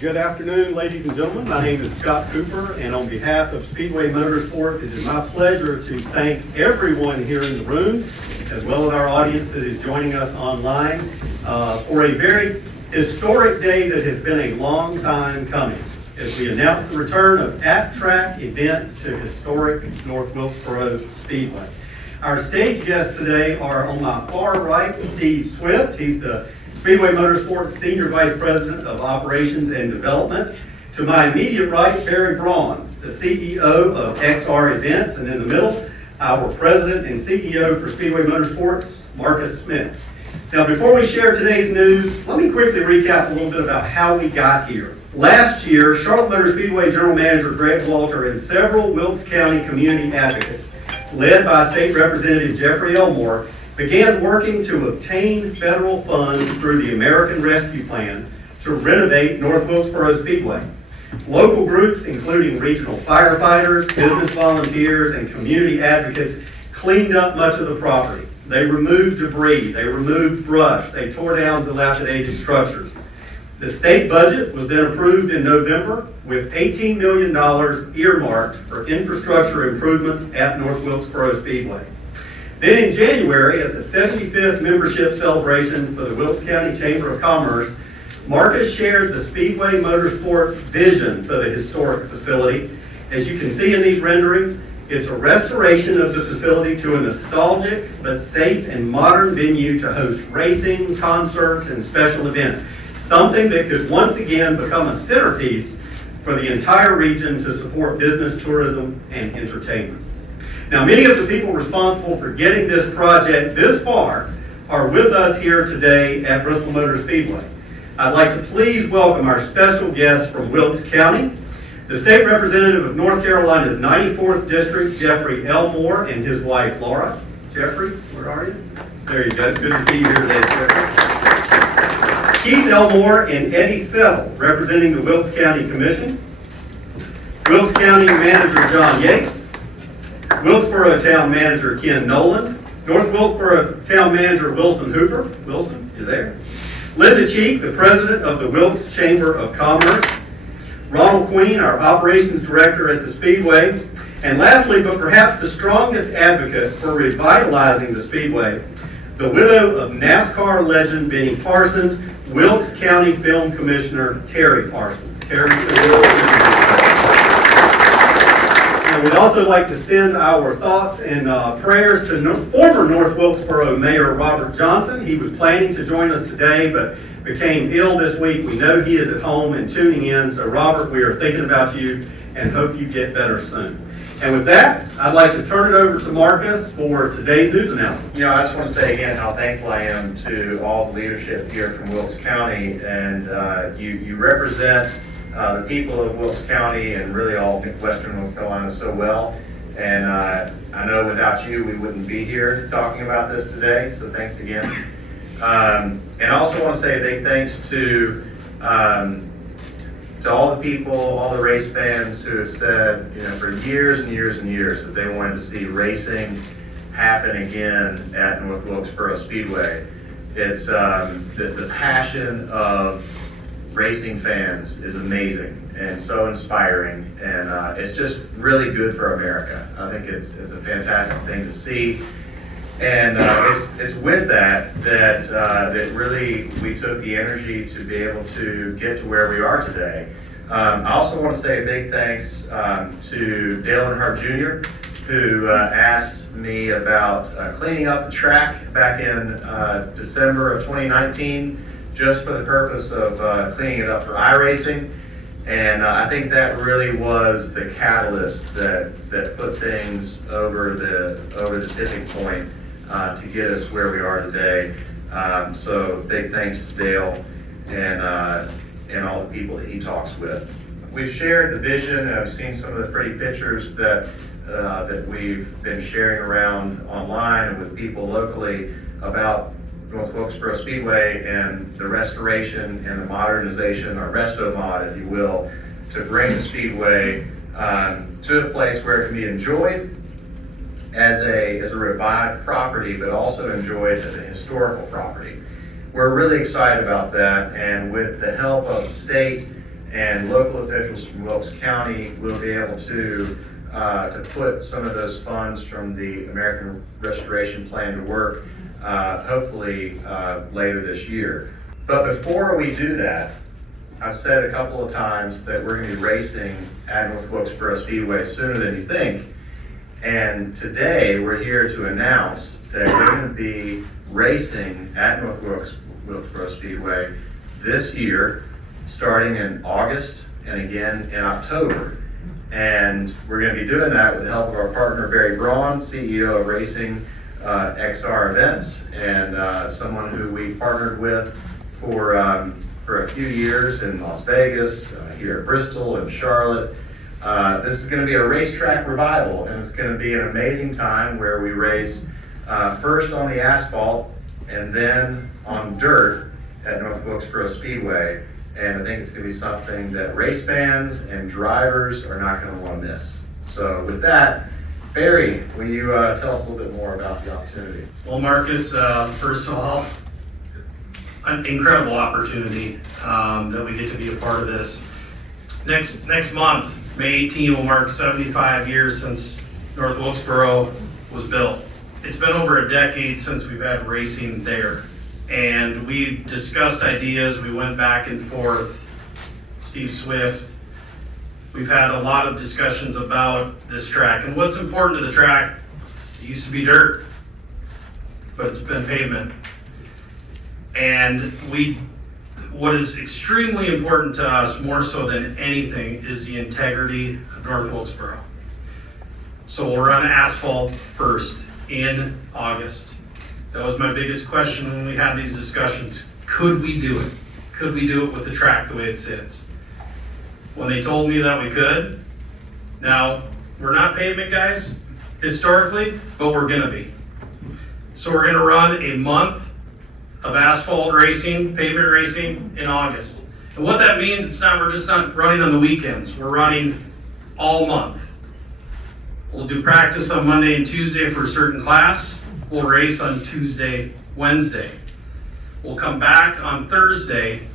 Good afternoon, ladies and gentlemen. My name is Scott Cooper, and on behalf of Speedway Motorsports, it is my pleasure to thank everyone here in the room, as well as our audience that is joining us online, for a very historic day that has been a long time coming, as we announce the return of at-track events to historic North Wilkesboro Speedway. Our stage guests today are on my far right, Steve Swift. He's the Speedway Motorsports Senior Vice President of Operations and Development. To my immediate right, Barry Braun, the CEO of XR Events, and in the middle, our President and CEO for Speedway Motorsports, Marcus Smith. Now, before we share today's news, let me quickly recap a little bit about how we got here. Last year, Charlotte Motor Speedway General Manager Greg Walter and several Wilkes County community advocates, led by State Representative Jeffrey Elmore, began working to obtain federal funds through the American Rescue Plan to renovate North Wilkesboro Speedway. Local groups, including regional firefighters, business volunteers, and community advocates, cleaned up much of the property. They removed debris, they removed brush, they tore down dilapidated structures. The state budget was then approved in November with $18 million earmarked for infrastructure improvements at North Wilkesboro Speedway. Then in January, at the 75th membership celebration for the Wilkes County Chamber of Commerce, Marcus shared the Speedway Motorsports vision for the historic facility. As you can see in these renderings, it's a restoration of the facility to a nostalgic but safe and modern venue to host racing, concerts, and special events. Something that could once again become a centerpiece for the entire region to support business, tourism, and entertainment. Now, many of the people responsible for getting this project this far are with us here today at Bristol Motor Speedway. I'd like to please welcome our special guest from Wilkes County, the State Representative of North Carolina's 94th District, Jeffrey Elmore, and his wife, Laura. Jeffrey, where are you? There you go. Good to see you here today, Jeffrey. Keith Elmore and Eddie Settle, representing the Wilkes County Commission. Wilkes County Manager John Yates. Wilkesboro Town Manager Ken Noland, North Wilkesboro Town Manager Wilson Hooper. Wilson, you there? Linda Cheek, the President of the Wilkes Chamber of Commerce. Ronald Queen, our Operations Director at the Speedway. And lastly, but perhaps the strongest advocate for revitalizing the Speedway, the widow of NASCAR legend Benny Parsons, Wilkes County Film Commissioner Terry Parsons. Terry, we'd also like to send our thoughts and prayers to former North Wilkesboro Mayor Robert Johnson. He was planning to join us today, but became ill this week. We know he is at home and tuning in. So Robert, we are thinking about you and hope you get better soon. And with that, I'd like to turn it over to Marcus for today's news announcement. You know, I just want to say again how thankful I am to all the leadership here from Wilkes County, and you represent the people of Wilkes County and really all Western North Carolina so well. And I know without you, we wouldn't be here talking about this today, so thanks again. And I also want to say a big thanks to all the people, all the race fans who have said, you know, for years and years and years that they wanted to see racing happen again at North Wilkesboro Speedway. It's the passion of racing fans is amazing and so inspiring, and it's just really good for America. I think it's a fantastic thing to see, and it's with that really we took the energy to be able to get to where we are today. I also want to say a big thanks to Dale Earnhardt Jr., who asked me about cleaning up the track back in December of 2019, just for the purpose of cleaning it up for iRacing. And I think that really was the catalyst that put things over the tipping point to get us where we are today. So big thanks to Dale and all the people that he talks with. We've shared the vision, and I've seen some of the pretty pictures that we've been sharing around online and with people locally about North Wilkesboro Speedway and the restoration and the modernization, or resto-mod, if you will, to bring the Speedway to a place where it can be enjoyed as a revived property, but also enjoyed as a historical property. We're really excited about that, and with the help of the state and local officials from Wilkes County will be able to put some of those funds from the American Restoration Plan to work, hopefully later this year. But before we do that, I've said a couple of times that we're going to be racing at North Wilkesboro Speedway sooner than you think. And today we're here to announce that we're going to be racing at North Wilkesboro Speedway this year, starting in August and again in October. And we're going to be doing that with the help of our partner Barry Braun, CEO of Racing XR Events, and someone who we partnered with for a few years in Las Vegas, here at Bristol and Charlotte. This is going to be a racetrack revival, and it's going to be an amazing time where we race first on the asphalt and then on dirt at North Wilkesboro Speedway. And I think it's going to be something that race fans and drivers are not going to want to miss. So with that, Barry, will you tell us a little bit more about the opportunity? Well, Marcus, first of all, an incredible opportunity that we get to be a part of this. Next month, May 18, will mark 75 years since North Wilkesboro was built. It's been over a decade since we've had racing there. And we discussed ideas, we went back and forth, Steve Swift. We've had a lot of discussions about this track. And what's important to the track, it used to be dirt, but it's been pavement. And what is extremely important to us, more so than anything, is the integrity of North Wilkesboro. So we'll run asphalt first in August. That was my biggest question when we had these discussions. Could we do it? Could we do it with the track the way it sits? When they told me that we could, now, we're not pavement guys historically, but we're gonna be. So we're gonna run a month of asphalt racing, pavement racing in August. And what that means, we're just not running on the weekends, we're running all month. We'll do practice on Monday and Tuesday for a certain class. We'll race on Tuesday, Wednesday. We'll come back on Thursday,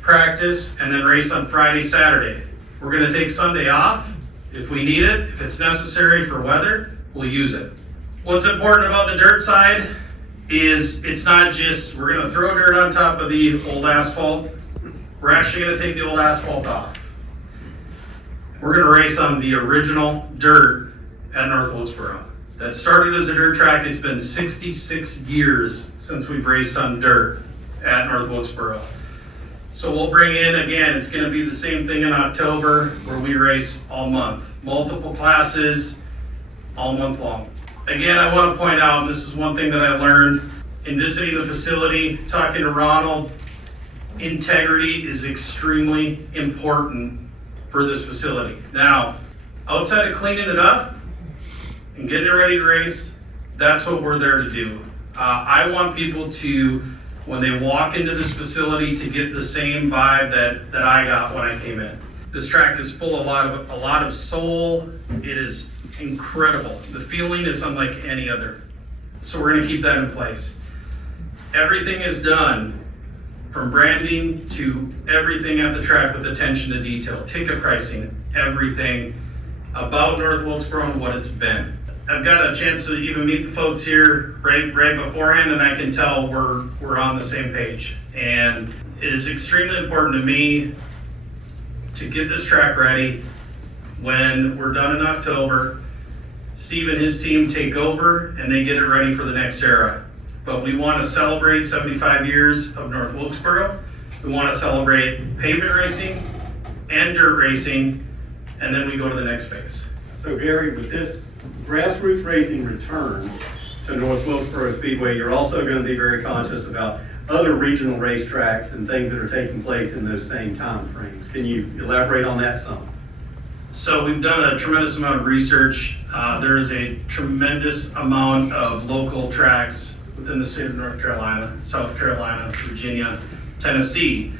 practice, and then race on Friday, Saturday. We're gonna take Sunday off if we need it, if it's necessary for weather, we'll use it. What's important about the dirt side is it's not just, we're gonna throw dirt on top of the old asphalt. We're actually gonna take the old asphalt off. We're gonna race on the original dirt at North Wilkesboro. That started as a dirt track. It's been 66 years since we've raced on dirt at North Wilkesboro. So we'll bring in, again, it's gonna be the same thing in October where we race all month. Multiple classes, all month long. Again, I wanna point out, and this is one thing that I learned in visiting the facility, talking to Ronald, integrity is extremely important for this facility. Now, outside of cleaning it up, and getting it ready to race, that's what we're there to do. I want people to, when they walk into this facility, to get the same vibe that I got when I came in. This track is full of a lot of soul. It is incredible. The feeling is unlike any other. So we're gonna keep that in place. Everything is done, from branding to everything at the track with attention to detail, ticket pricing, everything about North Wilkesboro and what it's been. I've got a chance to even meet the folks here right beforehand, and I can tell we're on the same page. And it is extremely important to me to get this track ready when we're done in October. Steve and his team take over and they get it ready for the next era. But we want to celebrate 75 years of North Wilkesboro. We want to celebrate pavement racing and dirt racing, and then we go to the next phase. So Gary, with this grassroots racing return to North Wilkesboro Speedway, you're also going to be very conscious about other regional racetracks and things that are taking place in those same time frames. Can you elaborate on that some? So we've done a tremendous amount of research. There is a tremendous amount of local tracks within the state of North Carolina, South Carolina, Virginia, Tennessee.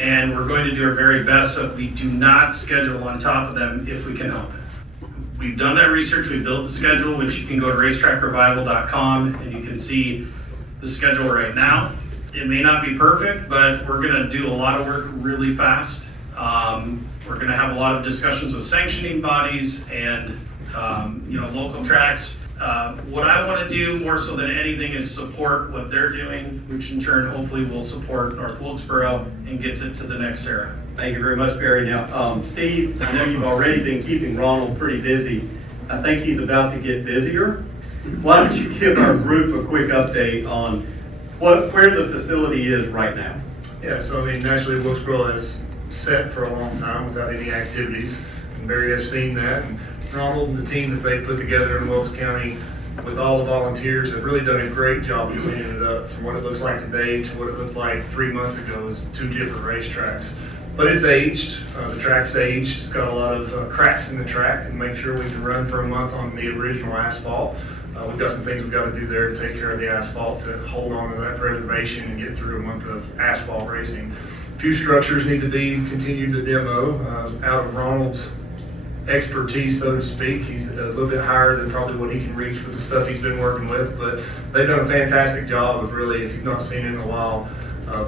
And we're going to do our very best so that we do not schedule on top of them if we can help it. We've done that research, we built the schedule, which you can go to racetrackrevival.com and you can see the schedule right now. It may not be perfect, but we're gonna do a lot of work really fast. We're gonna have a lot of discussions with sanctioning bodies and, local tracks. What I wanna do more so than anything is support what they're doing, which in turn hopefully will support North Wilkesboro and gets it to the next era. Thank you very much, Barry. Now, Steve, I know you've already been keeping Ronald pretty busy. I think he's about to get busier. Why don't you give our group a quick update on where the facility is right now? Yeah, so I mean, naturally, Wilkesboro has set for a long time without any activities, and Barry has seen that. And Ronald and the team that they've put together in Wilkes County with all the volunteers have really done a great job of cleaning it up. From what it looks like today to what it looked like 3 months ago is 2 different racetracks. But it's aged, the track's aged, it's got a lot of cracks in the track, and make sure we can run for a month on the original asphalt. We've got some things we've got to do there to take care of the asphalt to hold on to that preservation and get through a month of asphalt racing. A few structures need to be continued to demo out of Ronald's expertise, so to speak. He's a little bit higher than probably what he can reach with the stuff he's been working with, but they've done a fantastic job of really, if you've not seen it in a while,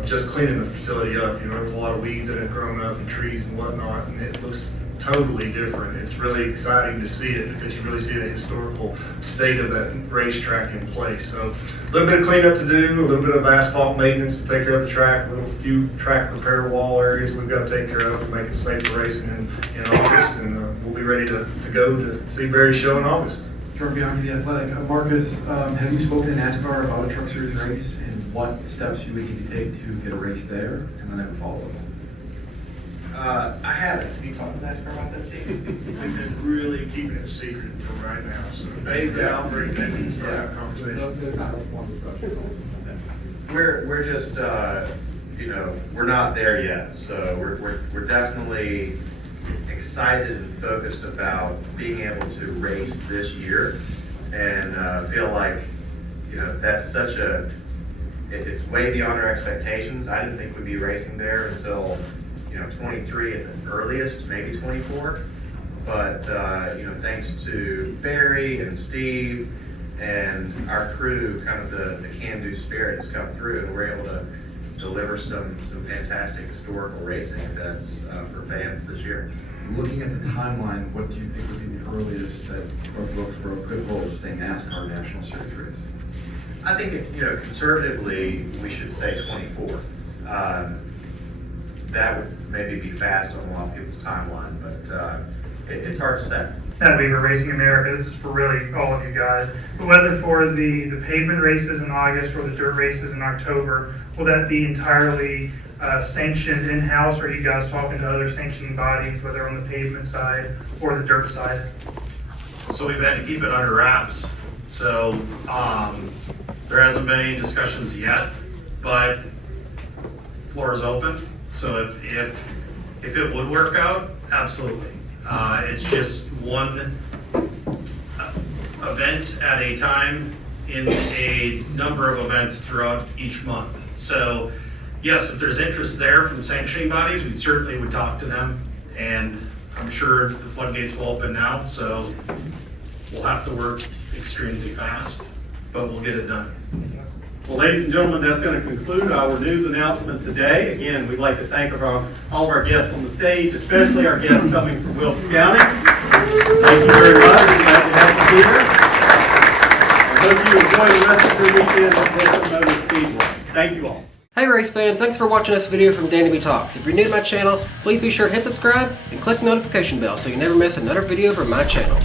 just cleaning the facility up. There's a lot of weeds that have grown up and trees and whatnot, and it looks totally different. It's really exciting to see it because you really see the historical state of that racetrack in place. So a little bit of cleanup to do, a little bit of asphalt maintenance to take care of the track, a few track repair wall areas we've got to take care of to make it safe for racing in August, and we'll be ready to go to see Barry's show in August. Short beyond the athletic. Marcus, have you spoken to NASCAR about a Truck Series race and what steps you would need to take to get a race there? And then I have a follow-up. I haven't. Have you talked to NASCAR about this, Steve? We've been really keeping it secret until right now. So the days that I'll bring them in and start having conversations. We're just, we're not there yet. So we're definitely excited and focused about being able to race this year, and feel like, that's such it's way beyond our expectations. I didn't think we'd be racing there until 23 at the earliest, maybe 24. But, thanks to Barry and Steve and our crew, kind of the can-do spirit has come through, and we're able to deliver some fantastic historical racing events for fans this year. Looking at the timeline, what do you think would be the earliest that North Wilkesboro could host a NASCAR National Series race? I think, conservatively, we should say 24. That would maybe be fast on a lot of people's timeline, but it's hard to say. And we were Racing America, this is for really all of you guys. But whether for the pavement races in August or the dirt races in October, will that be entirely sanctioned in-house, or are you guys talking to other sanctioning bodies, whether on the pavement side or the dirt side? So we've had to keep it under wraps. So there hasn't been any discussions yet, but floor is open. So if it would work out, absolutely. It's just one event at a time in a number of events throughout each month. So yes, if there's interest there from sanctioning bodies, we certainly would talk to them, and I'm sure the floodgates will open now, so we'll have to work extremely fast, but we'll get it done. Well, ladies and gentlemen, that's going to conclude our news announcement today. Again, we'd like to thank all of our guests on the stage, especially our guests coming from Wilkes County. Thank you very much. We're glad to have you here. I hope you enjoy the rest of your weekend at Bristol Motor Speedway. Thank you all. Hey race fans, thanks for watching this video from DannyBTalks. If you're new to my channel, please be sure to hit subscribe and click the notification bell so you never miss another video from my channel.